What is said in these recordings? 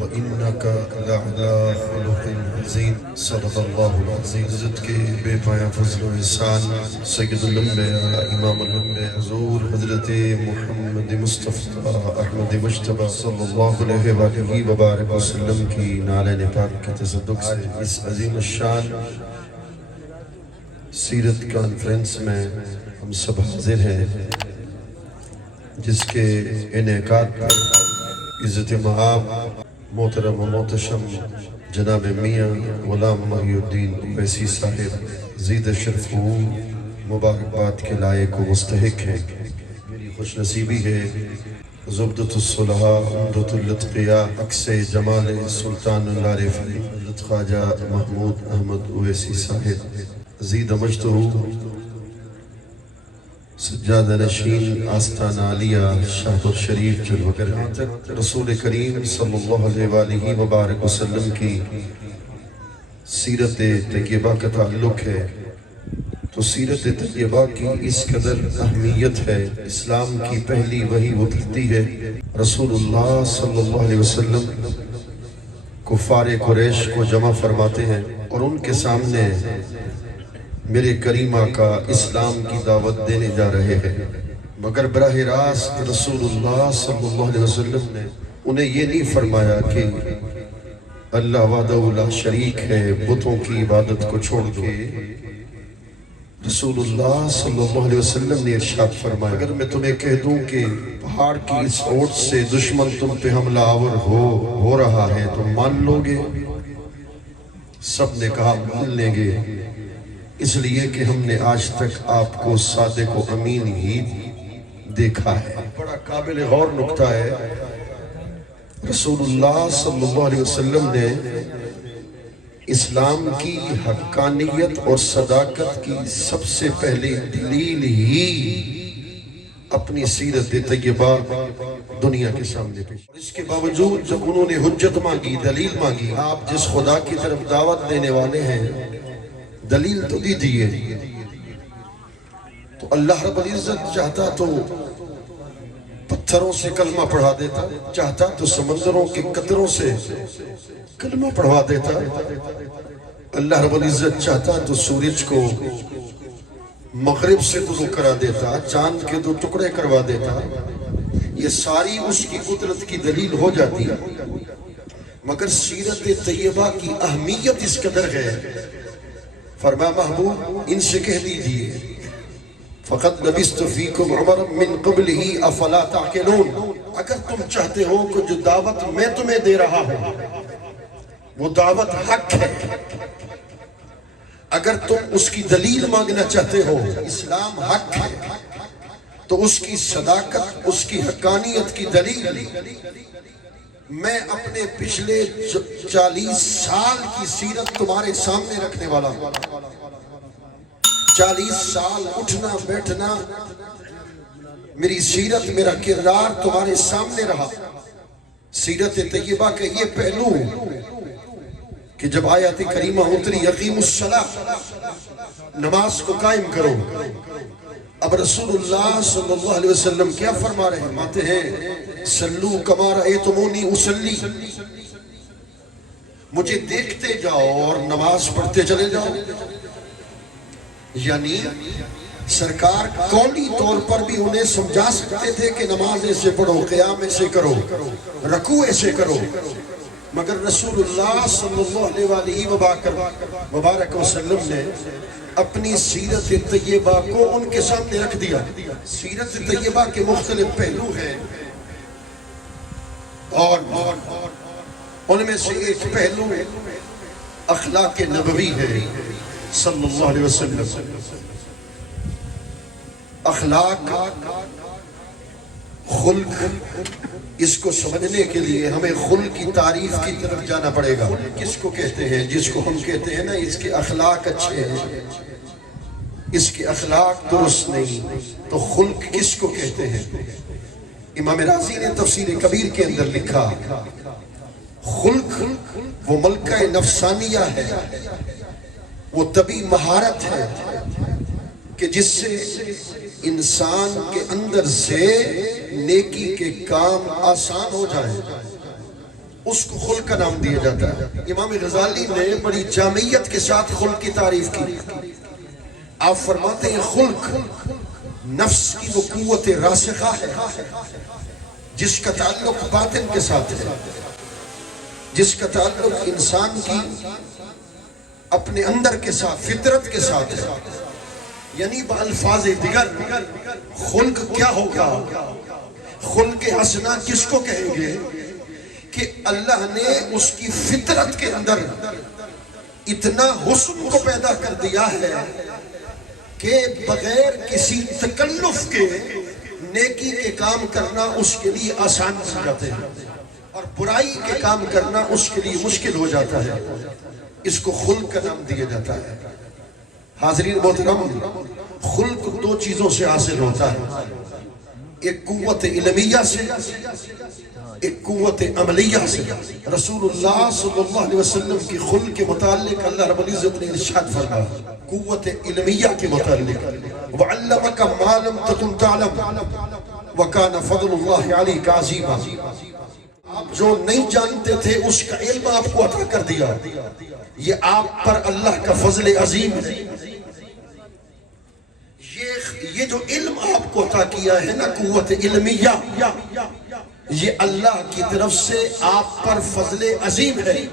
وَإِنَّكَ لَعَلَى خُلُقٍ عَظِيمٍ صدق اللہ العظیم۔ عزت کے بے پایہ فضل و احسان سید الانبیاء امام الانبیاء حضور حضرت محمد مصطفیٰ احمد مجتبی صلی اللہ علیہ وآلہ وبارک وسلم کی نالین پاک کے تصدق سے اس عظیم الشان سیرت کانفرنس میں ہم سب حاضر ہیں، جس کے انعقاد پر عزت مآب محترم و محتشم جناب میاں غلام محی الدین اویسی صاحب زید شرف و مبارکباد کے لائق و مستحق ہیں۔ میری خوش نصیبی ہے زبدۃ الصلحاء عمدۃ الاتقیاء عکس جمال سلطان العارفین حضرت خواجہ محمود احمد اویسی صاحب زید مجدہ سجادہ نشین آستانہ عالیہ شاہپور شریف جلوگر۔ جہاں تک رسول کریم صلی اللہ علیہ وآلہ وبارک وسلم کی سیرت طیبہ کا تعلق ہے تو سیرت طیبہ کی اس قدر اہمیت ہے، اسلام کی پہلی وحی اترتی ہے، رسول اللہ صلی اللہ علیہ وسلم کفار قریش کو جمع فرماتے ہیں اور ان کے سامنے میرے کریم آقا اسلام کی دعوت دینے جا رہے ہیں، مگر براہ راست رسول اللہ صلی اللہ علیہ وسلم نے انہیں یہ نہیں فرمایا کہ اللہ وحدہ لا شریک ہے، بتوں کی عبادت کو چھوڑ کے رسول اللہ صلی اللہ علیہ وسلم نے ارشاد فرمایا اگر میں تمہیں کہہ دوں کہ پہاڑ کی اس اوٹ سے دشمن تم پہ حملہ آور ہو رہا ہے تو مان لو گے؟ سب نے کہا مان لیں گے، اس لیے کہ ہم نے آج تک آپ کو صادق و امین ہی دیکھا ہے۔ بڑا قابل غور نکتہ ہے، رسول اللہ صلی اللہ علیہ وسلم نے اسلام کی حقانیت اور صداقت کی سب سے پہلی دلیل ہی اپنی سیرت طیبہ دنیا کے سامنے پیش۔ اس کے باوجود جب انہوں نے حجت مانگی، دلیل مانگی، آپ جس خدا کی طرف دعوت دینے والے ہیں دلیل تو دیجئے، تو اللہ رب العزت چاہتا تو پتھروں سے کلمہ پڑھا دیتا، چاہتا تو سمندروں کے قطروں سے کلمہ پڑھوا دیتا، اللہ رب العزت چاہتا تو سورج کو مغرب سے طلوع کرا دیتا، چاند کے دو ٹکڑے کروا دیتا، یہ ساری اس کی قدرت کی دلیل ہو جاتی، مگر سیرت طیبہ کی اہمیت اس قدر ہے، فرمایا محبوب ان سے کہہ دیجئے فَقَدْ لَبِسْتُ فِيكُمْ عُمَرًا مِّن قَبْلِهِ أَفَلَا تَعْقِلُونَ۔ اگر تم چاہتے ہو کہ جو دعوت میں تمہیں دے رہا ہوں وہ دعوت حق ہے، اگر تم اس کی دلیل مانگنا چاہتے ہو اسلام حق ہے تو اس کی صداقت، اس کی حقانیت کی دلیل میں اپنے پچھلے 40 سال کی سیرت تمہارے سامنے رکھنے والا ہوں۔ 40 سال اٹھنا بیٹھنا میری سیرت، میرا کردار تمہارے سامنے رہا۔ سیرت طیبہ کا یہ پہلو کہ جب آیات کریمہ اتری یقیم الصلاۃ، نماز کو قائم کرو، اب رسول اللہ صلی اللہ علیہ وسلم کیا فرما رہے ہیں؟ فرماتے ہیں سلو کما رأیتمونی اصلی، مجھے دیکھتے جاؤ اور نماز پڑھتے چلے جاؤ۔ یعنی سرکار قولی طور پر بھی انہیں سمجھا سکتے تھے کہ نماز ایسے پڑھو، قیام ایسے کرو، رکوع ایسے کرو، مگر رسول اللہ صلی اللہ علیہ وآلہ وبارک وسلم نے اپنی سیرت طیبہ کو ان کے سامنے رکھ دیا۔ سیرت طیبہ کے مختلف پہلو ہیں اور ان میں سے ایک پہلو اخلاق نبوی ہے صلی اللہ علیہ وسلم۔ اخلاق، خلق، اس کو سمجھنے کے لیے ہمیں خلق کی تعریف کی طرف جانا پڑے گا۔ کس کو کہتے ہیں؟ جس کو ہم کہتے ہیں نا اس کے اخلاق اچھے ہیں، اس کے اخلاق درست نہیں، تو خلق کس کو کہتے ہیں؟ امام رازی نے تفسیر کبیر کے اندر لکھا خلق وہ ملکہ نفسانیہ ہے، وہ طبی مہارت ہے کہ جس سے انسان کے اندر سے نیکی کے کام آسان ہو جائے۔ اس کو خلق کا نام دیا جاتا ہے۔ امام غزالی نے بڑی جامعیت کے ساتھ خلق کی تعریف کی۔ آپ فرماتے ہیں خلق نفس کی وہ قوت راسخہ ہے جس کا تعلق باطن کے ساتھ ہے، جس کا تعلق انسان کی اپنے اندر کے ساتھ، فطرت کے ساتھ ہے۔ یعنی بألفاظ دیگر خلق کیا ہوگا؟ خلق حسنہ کس کو کہیں گے؟ کہ اللہ نے اس کی فطرت کے اندر اتنا حسن کو پیدا کر دیا ہے کہ بغیر کسی تکلف کے نیکی کے کام کرنا اس کے لیے آسان ہو جاتے ہیں اور برائی کے کام کرنا اس کے لیے مشکل ہو جاتا ہے۔ اس کو خلق کا نام دیا جاتا ہے۔ حاضرین محترم، خلق دو چیزوں سے حاصل ہوتا ہے، ایک قوت علمیہ سے، ایک قوت عملیہ سے۔ رسول اللہ صلی اللہ علیہ وسلم کی خلق کے متعلق اللہ رب العزت نے ارشاد فرمایا قوت علمیہ کے متعلق، وَعَلَّمَكَ مَا لَمْ تَكُنْ تَعْلَمْ وَكَانَ فَضْلُ اللَّهِ عَلَيْكَ عَظِيمًا۔ آپ جو نہیں جانتے تھے اس کا علم آپ کو عطا کر دیا، یہ آپ پر اللہ کا فضل عظیم ہے۔ یہ جو علم آپ کو عطا کیا ہے نا، قوت علمیہ، یہ اللہ کی طرف سے آپ پر فضل عظیم ہے۔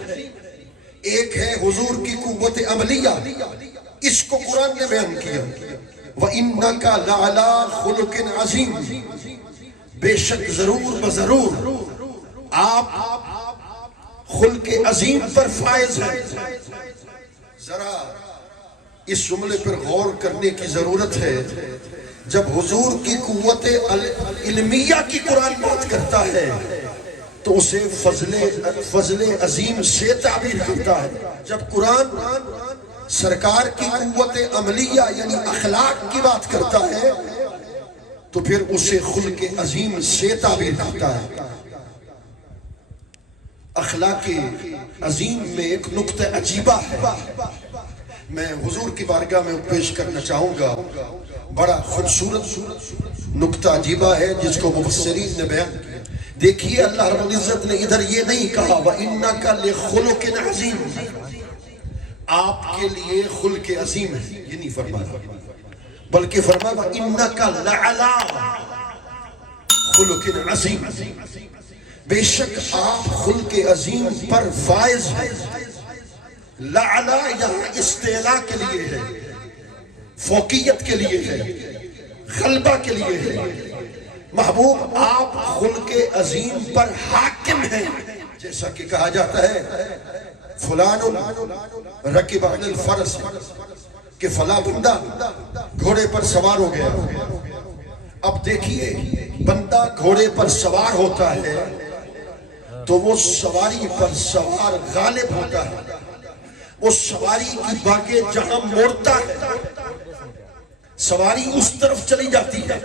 ایک ہے حضور کی قوت عملیہ، اس کو قرآن نے بیان کیا، وَإِنَّكَ لَعَلَىٰ خُلُقٍ عَظِيمٍ، بے شک ضرور بضرور آپ خلق عظیم پر فائز ہیں۔ ذرا اس جملے پر غور کرنے کی ضرورت ہے۔ جب حضور کی قوت علمیہ کی قرآن بات کرتا ہے تو اسے فضل عظیم سے تعبیر کرتا ہے۔ جب قرآن سرکار کی قوت عملیہ یعنی اخلاق کی بات کرتا ہے تو پھر اسے خلق عظیم سے تعبیر کرتا ہے۔ اخلاق عظیم میں ایک نقطہ عجیبہ ہے، میں حضور کی بارگاہ میں پیش کرنا چاہوں گا۔ بڑا خوبصورت نقطہ عجیبہ ہے جس کو مفسرین نے بیان کیا۔ دیکھیے اللہ رب العزت نے ادھر یہ نہیں کہا وَإِنَّكَ لِخُلُقٍ عَظِيمٍ، آپ کے لیے خلق عظیم ہے، یہ نہیں فرمایا، بلکہ فرمایا وَإِنَّكَ لَعَلَىٰ خُلُقٍ عَظِيمٍ، بے شک آپ خلق عظیم پر فائز ہیں۔ لعلا یہاں استعلاء کے لیے ہے، فوقیت کے لیے ہے، غلبہ کے لیے ہے۔ محبوب آپ خلق عظیم پر حاکم ہیں، جیسا کہ کہا جاتا ہے فلان رکب علی الفرس، کہ فلاں بندہ گھوڑے پر سوار ہو گیا۔ اب دیکھیے بندہ گھوڑے پر سوار ہوتا ہے تو وہ سواری پر سوار غالب ہوتا ہے، اس سواری کی باگیں جہاں موڑتا ہے سواری اس طرف چلی جاتی ہے۔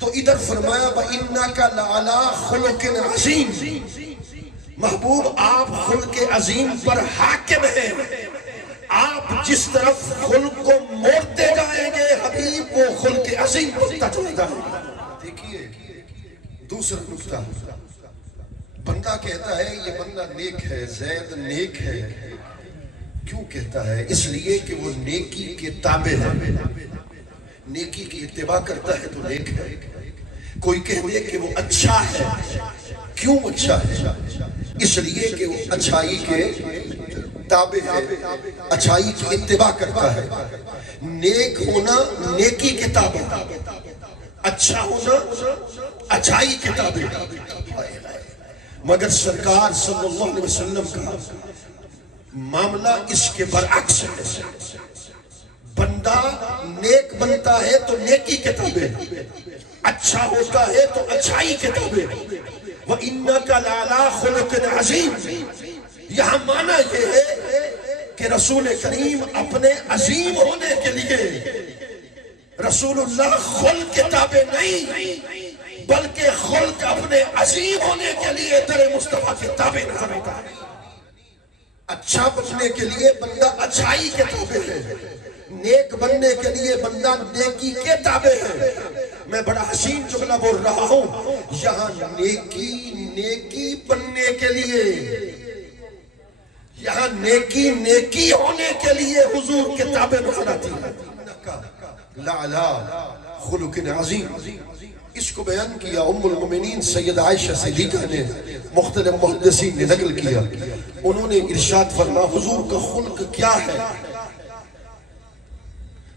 تو ادھر فرمایا وَإِنَّكَ لَعَلَىٰ خُلُقٍ عَظِيمٍ، محبوب آپ خلق عظیم پر حاکم ہیں۔ آپ جس طرف خلق کو موڑتے جائیں گے حبیب وہ خلق عظیم ہوتا چلا جائے گا۔ دیکھیے دوسرا نقطہ، بندہ کہتا ہے یہ بندہ نیک ہے، زید نیک ہے۔ کیوں کہتا ہے؟ اس لیے کہ وہ نیکی کے تابع ہے، نیکی کی اتباع کرتا ہے تو نیک ہے۔ کوئی کہتے کہ وہ اچھا ہے، کیوں اچھا ہے؟ اس لیے کہ وہ اچھائی کے تابع ہے، اچھائی کی اتباع کرتا ہے۔ نیک ہونا نیکی کے تابع، اچھا ہونا اچھائی کے تابع۔ مگر سرکار صلی اللہ علیہ وسلم کا معاملہ اس کے برعکس ہے۔ بندہ نیک بنتا ہے تو نیکی کے تابع، اچھا ہوتا ہے تو اچھائی کے تابع۔ وَإِنَّكَ لَعَلَىٰ خُلُقٍ عَظِيمٍ، یہاں معنی یہ ہے کہ رسول کریم اپنے عظیم ہونے کے لیے رسول اللہ خلق کے تابع نہیں بلکہ خلق اپنے عظیم ہونے کے لیے در مصطفیٰ کے تابع نہ ہوتا ہے۔ اچھا بننے کے لیے بندہ اچھائی کے تابع ہے، نیک بننے کے لیے بندہ نیکی کے تابع ہے۔ میں بڑا حسین جملہ بول رہا ہوں، یہاں نیکی بننے کے لیے، یہاں نیکی ہونے کے لیے حضور کتابیں نظر آتی ہیں۔ لعلا خلق عظیم، اس کو بیان کیا ام المومنین سید عائشہ صدیقہ نے، مختلف محدثین نے نقل کیا، انہوں نے ارشاد فرمایا حضور کا خلق کیا ہے؟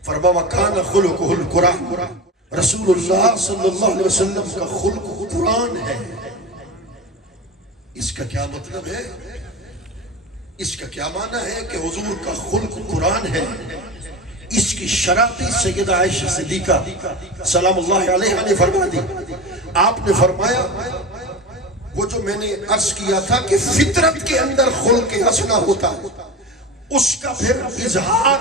فرمایا وَكَانَ خُلُقُهُ الْقُرْآنُ، رسول اللہ صلی اللہ علیہ وسلم کا خلق قرآن ہے۔ اس کا کیا مطلب ہے؟ اس کا کیا معنی ہے کہ حضور کا خلق قرآن ہے؟ اس کی شرح سیدہ عائشہ صدیقہ سلام اللہ علیہ نے فرما دی۔ آپ نے فرمایا وہ جو میں نے عرض کیا تھا کہ فطرت کے اندر خلق حسنہ ہوتا ہے، اس کا پھر اظہار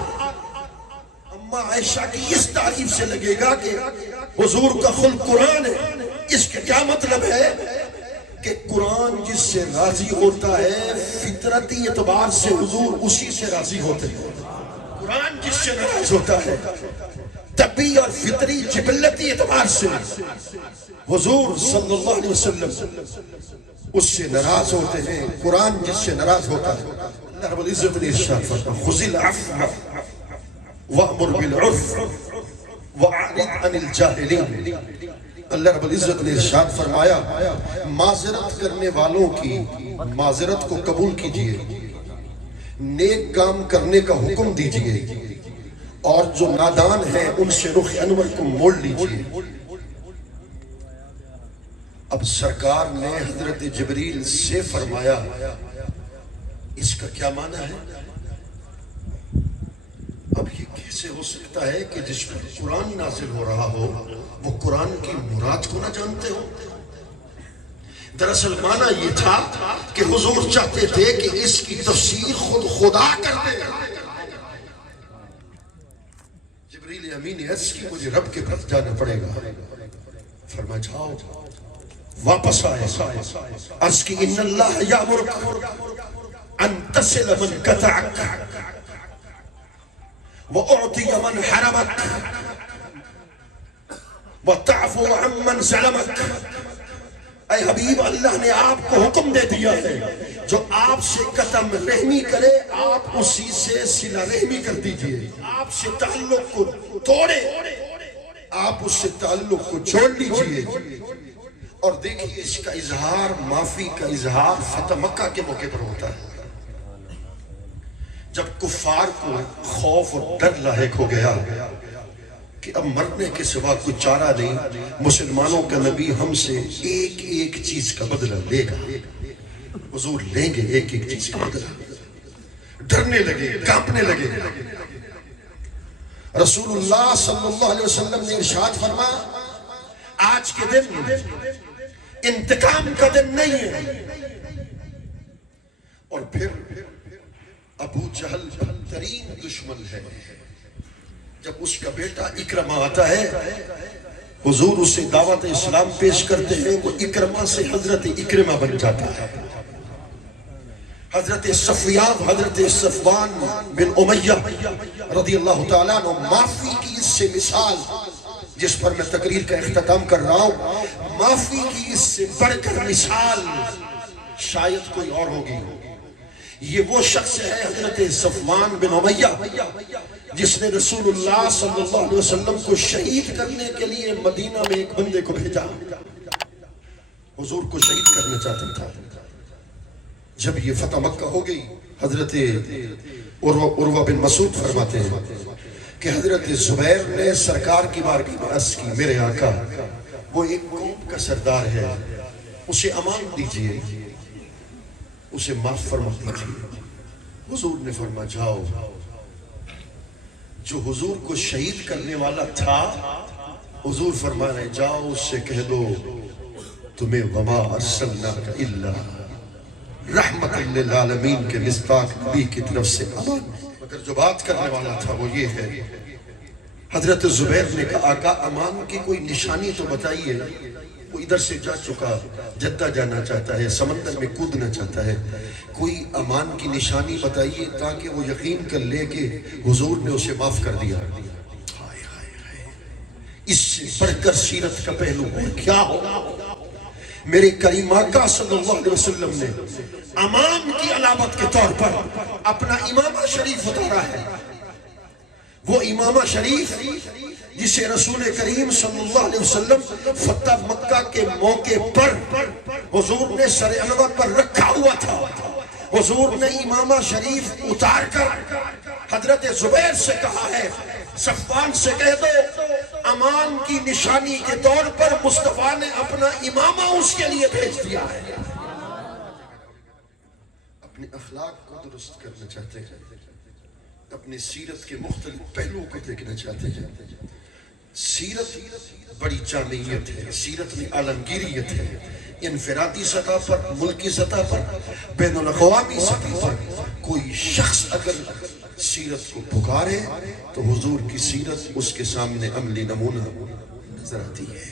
اما عائشہ کی اس تعریف سے لگے گا کہ حضور کا خلق قرآن ہے۔ اس کا کیا مطلب ہے کہ قرآن جس سے راضی ہوتا ہے فطرتی اعتبار سے حضور اسی سے راضی ہوتے ہیں۔ قرآن جس سے ناراض ہوتا ہے طبی اور فطری جبلتی اعتبار سے حضور صلی اللہ علیہ وسلم اس سے ناراض ہوتے ہیں۔ قرآن جس سے ناراض ہوتا ہے، اللہ رب العزت نے ارشاد فرمایا خُذِ الْعَفْوَ وَأْمُرْ بِالْعُرْفِ وَأَعْرِضْ عَنِ الْجَاهِلِينَ۔ اللہ رب العزت نے ارشاد فرمایا معذرت کرنے والوں کی معذرت کو قبول کیجئے، نیک کام کرنے کا حکم دیجئے، اور جو نادان ہیں ان سے رخ انور کو موڑ لیجئے۔ اب سرکار نے حضرت جبریل سے فرمایا اس کا کیا معنی ہے؟ اب یہ کیسے ہو سکتا ہے کہ جس پر قرآن نازل ہو رہا ہو وہ قرآن کی مراد کو نہ جانتے ہو؟ دراصل معنی یہ تھا کہ حضور چاہتے تھے کہ اس کی تفسیر خود خدا کر دے۔ جبریل امین عرض کی مجھے رب کے پاس جانا پڑے گا، فرمایا جاؤ، واپس آئے، عرض کی ان اللہ یامرک ان تصل من قطعک وَأُعْطِيَ مَنْ حَرَمَكَ وَتَعْفُوَ عَمَّنْ ظَلَمَكَ۔ اے حبیب، اللہ نے آپ کو حکم دے دیا ہے جو آپ سے قطع رحمی کرے آپ اسی سے صلہ رحمی کر دیجئے، آپ سے تعلق کو توڑے آپ اس سے تعلق کو چھوڑ لیجئے۔ اور دیکھیے اس کا اظہار، معافی کا اظہار فتح مکہ کے موقع پر ہوتا ہے، جب کفار کو خوف اور ڈر لاحق ہو گیا کہ اب مرنے کے سوا کوئی چارہ نہیں، مسلمانوں کا نبی ہم سے ایک ایک چیز کا بدلہ لے گا، حضور لیں گے ایک ایک چیز کا بدلہ۔ ڈرنے لگے، کانپنے لگے۔ رسول اللہ صلی اللہ علیہ وسلم نے ارشاد فرمایا آج کے دن انتقام کا دن نہیں ہے۔ اور پھر ابو جہل بدترین دشمن ہے، جب اس کا بیٹا اکرمہ آتا ہے حضور اسے دعوت اسلام پیش کرتے ہیں، وہ اکرمہ سے حضرت اکرمہ بن جاتا ہے۔ حضرت صفوان بن امیہ رضی اللہ تعالیٰ عنہ، معافی کی اس سے مثال جس پر میں تقریر کا اختتام کر رہا ہوں، معافی کی اس سے بڑھ کر مثال شاید کوئی اور ہوگی۔ یہ وہ شخص ہے حضرت صفوان بن امیہ جس نے رسول اللہ صلی اللہ علیہ وسلم کو شہید کرنے کے لیے مدینہ میں ایک بندے کو بھیجا، حضور کو شہید کرنا چاہتا تھا۔ جب یہ فتح مکہ ہو گئی، حضرت عروہ بن مسعود فرماتے ہیں کہ حضرت زبیر نے سرکار کی بارگاہ میں عرض کی میرے آقا وہ ایک قوم کا سردار ہے، اسے امان دیجئے، اسے معاف فرما دیجئے۔ حضور نے فرمایا جاؤ، جو حضور کو شہید کرنے والا تھا حضور فرما رہے جاؤ اس سے کہہ دو تمہیں وما ارسلناک الا رحمت للعالمین کے مصداق نبی کی طرف سے امان۔ مگر جو بات کرنے والا تھا وہ یہ ہے، حضرت زبیر نے کہا آقا امان کی کوئی نشانی تو بتائیے، وہ ادھر سے جا چکا، جدہ جانا چاہتا ہے، سمندر میں کودنا چاہتا ہے، کوئی امان کی نشانی بتائیے تاکہ وہ یقین کر لے کہ حضور نے اسے معاف کر دیا۔ اس سے بڑھ کر سیرت کا پہلو اور کیا ہو؟ میرے کریم آقا صلی اللہ علیہ وسلم نے امام کی علامت کے طور پر اپنا امامہ شریف اتارا ہے. وہ امامہ شریف جسے رسول کریم صلی اللہ علیہ وسلم فتح مکہ کے موقع پر حضور نے سر انور پر رکھا ہوا تھا. حضور نے امامہ شریف اتار کر حضرت زبیر سے کہا ہے صفوان سے کہہ دو امان کی نشانی کے طور پر مصطفیٰ نے اپنا امامہ اس کے لیے بھیج دیا ہے. اپنے اخلاق کو درست کرنا چاہتے ہیں, اپنی سیرت کے مختلف پہلوؤں کو دیکھنا چاہتے ہیں. سیرت بڑی جامعیت ہے, سیرت میں عالمگیریت ہے. انفرادی سطح پر, ملکی سطح پر, بین الاقوامی سطح پر کوئی شخص اگر سیرت کو پکارے تو حضور کی سیرت اس کے سامنے عملی نمونہ نظر آتی ہے.